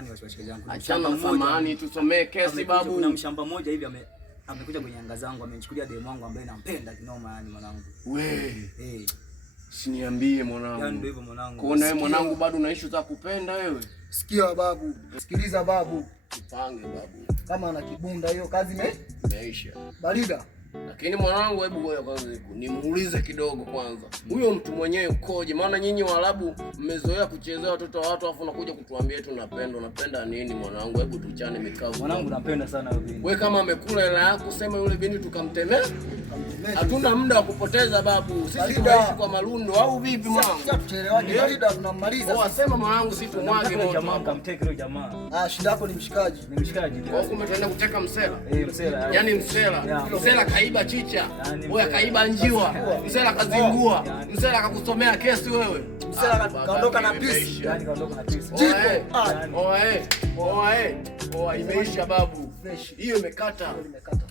samani washikaji zangu. Achana samani, tusomee kesi babu. Kuna mshamba mmoja hivi amekuja kwenye anga zangu, amenichukulia demu wangu ambaye nampenda kinoma yani mwanangu. Wewe. Usiniambie mwanangu. Yaani ndio hivyo mwanangu. Kuona wewe mwanangu bado una issue za kupenda wewe. Sikia babu. Sikiliza babu. Tupange babu. Kama ana kibunda hiyo kazi imeisha. Barida. Lakini mwanangu, hebu ngoja kwanza nimuulize kidogo kwanza. Huyo mtu mwenyewe ukoje? Maana nyinyi Waarabu mmezoea kuchezea watoto wa watu afu unakuja kutuambia eti unapenda nini mwanangu? Hebu tuchane mikavu. Mwanangu napenda sana wewe binti. Wewe kama amekula hela yako sema yule binti tukamtemea. Hatuna muda wa kupoteza babu. Sisi tunaishi kwa malundo au vipi mwanangu? Sasa tuchelewaje? Barida tunamaliza. Wasema mwanangu si tumwage moto. Jamaa kamteke yule jamaa. Shida yako ni mshikaji. Ni mshikaji. Kwa kumbe tunaenda kuteka msela. Msela. Yaani msela. Msela kaiba chicha. Wewe kaiba njiwa. Msela kazingua. Msela kakusomea kesi wewe. Msela kaondoka na pisi. Yaani kaondoka na pisi. Oe, imeisha babu. Hiyo imekata.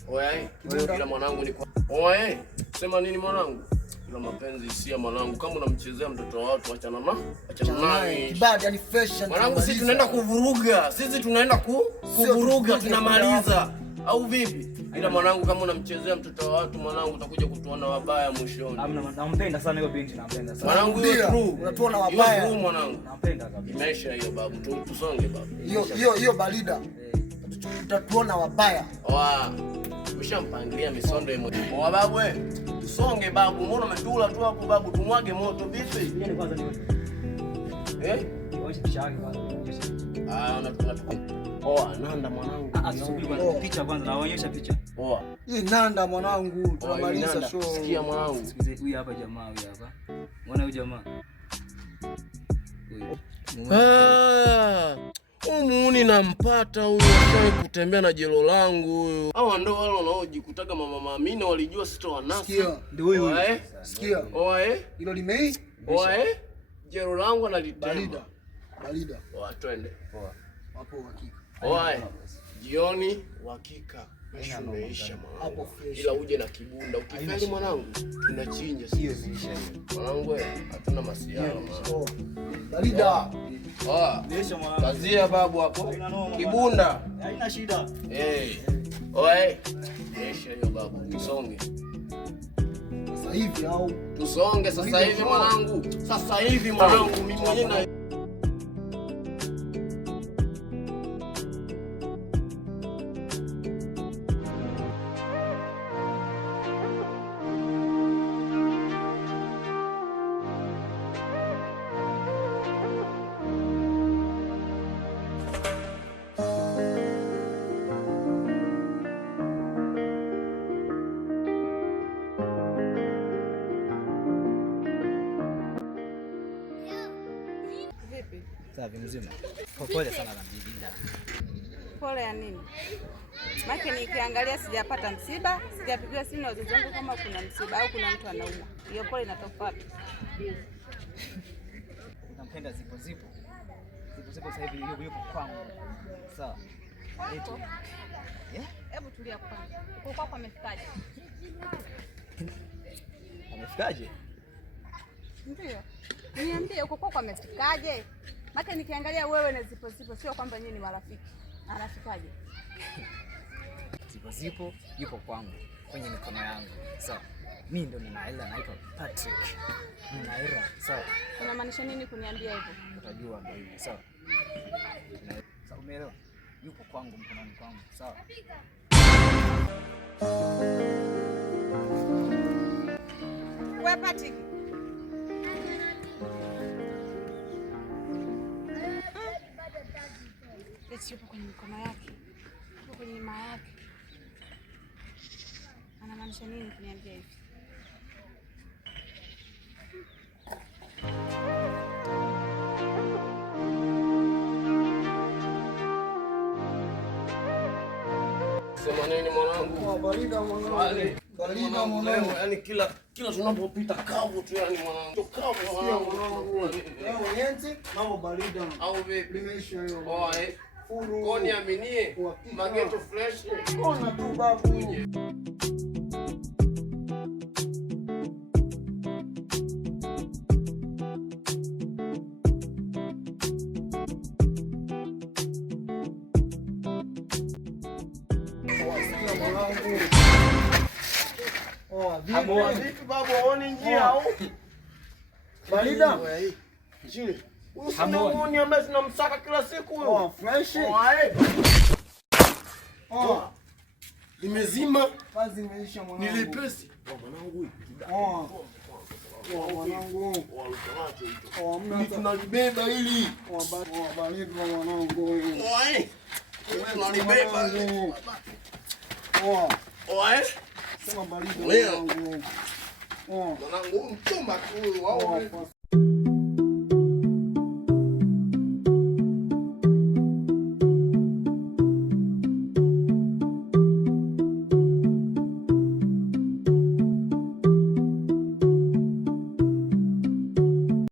Oe, kila mwanangu ni kwa. Oe, sema nini mwanangu? Ila mapenzi hisia mwanangu, kama unamchezea mtoto wa watu achana naye. Bad yani fresh mwanangu, sisi tunaenda kuvuruga. Sisi tunaenda kuvuruga tunamaliza. Au vipi? Ila mwanangu, kama unamchezea mtoto wa watu mwanangu, utakuja kutuona wabaya mwishoni. Nampenda sana hiyo binti, nampenda sana. Mwanangu, hiyo true. Unatuona wabaya. Hiyo mwanangu. Nampenda kabisa. Imeisha hiyo babu, tusonge babu. Hiyo Barida. Utatuona wabaya. Ushampangilia misondo yemo. Babu wewe. Tusonge babu, mbona umetula tu hapo babu, tumwage moto vipi? Yeye kwanza ni nionyeshe picha yake kwanza. Nanda mwanangu. Subiri kwanza picha kwanza, naonyesha picha. Hii Nanda mwanangu, tunamaliza show. Sikia mwanangu. Huyu hapa jamaa huyu hapa. Muona huyu jamaa. Umuuni nampata huyu afai kutembea na jelo langu huyu. Hao ndio wale wanaojikutaga mama Amina walijua sitowanasa. Sikia, ndio huyu. Sikia. Hilo limei. Jelo langu analitema. Barida. Twende. Hapo uhakika. Jioni uhakika. Imeisha mwanangu. Ila uje na kibunda. Ukifeli mwanangu tunachinja sisi. Hiyo imeisha hiyo. Mwanangu hatuna masiara mwanangu. Barida. Imeisha mwanangu. Kazia babu hapo. Kibunda. Haina shida. Imeisha hiyo babu. Tusonge. Sasa hivi au tusonge sasa hivi mwanangu. Sasa hivi mwanangu mimi mwenyewe na Safi mzima. Pole sana na Bidinda. Pole ya nini? Maki nikiangalia sijapata msiba, sijapigiwa simu na wazazi wangu kama kuna msiba au kuna mtu anauma. Hiyo pole inatoka wapi? Nampenda zipo. Sasa hivi yuko kwangu. Sawa. Hebu tulia kwanza. Uko kwako amefikaje? Amefikaje? Ndio. Niambie uko kwako amefikaje? Maka nikiangalia wewe na zipo sio kwamba nyinyi ni marafiki. Anafikaje? Zipo yuko kwangu kwenye mikono yangu. Sawa. Mimi ndo nina hela naitwa Patrick. Nina hela. Sawa. Unamaanisha nini kuniambia hivyo? Utajua ndio hivyo. Sawa. Sawa, umeelewa? Yuko kwangu mkononi kwangu. Sawa. Wewe Patrick. Yupo kwenye mikono yake. Yupo kwenye nyuma yake. Anamaanisha nini kuniambia hivi? Sema nini mwanangu? Barida mwanangu. Yaani kila tunapopita kavu tu yani mwanangu. Kavu mwanangu. Mambo barida. Au vipi? Limeisha hiyo. Koni aminie. Mageto fresh. Ona tu babu. Vipi babu, uone njia au? Barida. Chile. Huyu si muuni ambaye tunamsaka kila siku huyo. Fresh. Nimezima. Kazi imeisha mwanangu. Nilipesi. Mwanangu. Mwanangu. Ni tunalibeba hili. Barida mwanangu. Tunalibeba. Sema barida mwanangu. Mwanangu mchoma tu.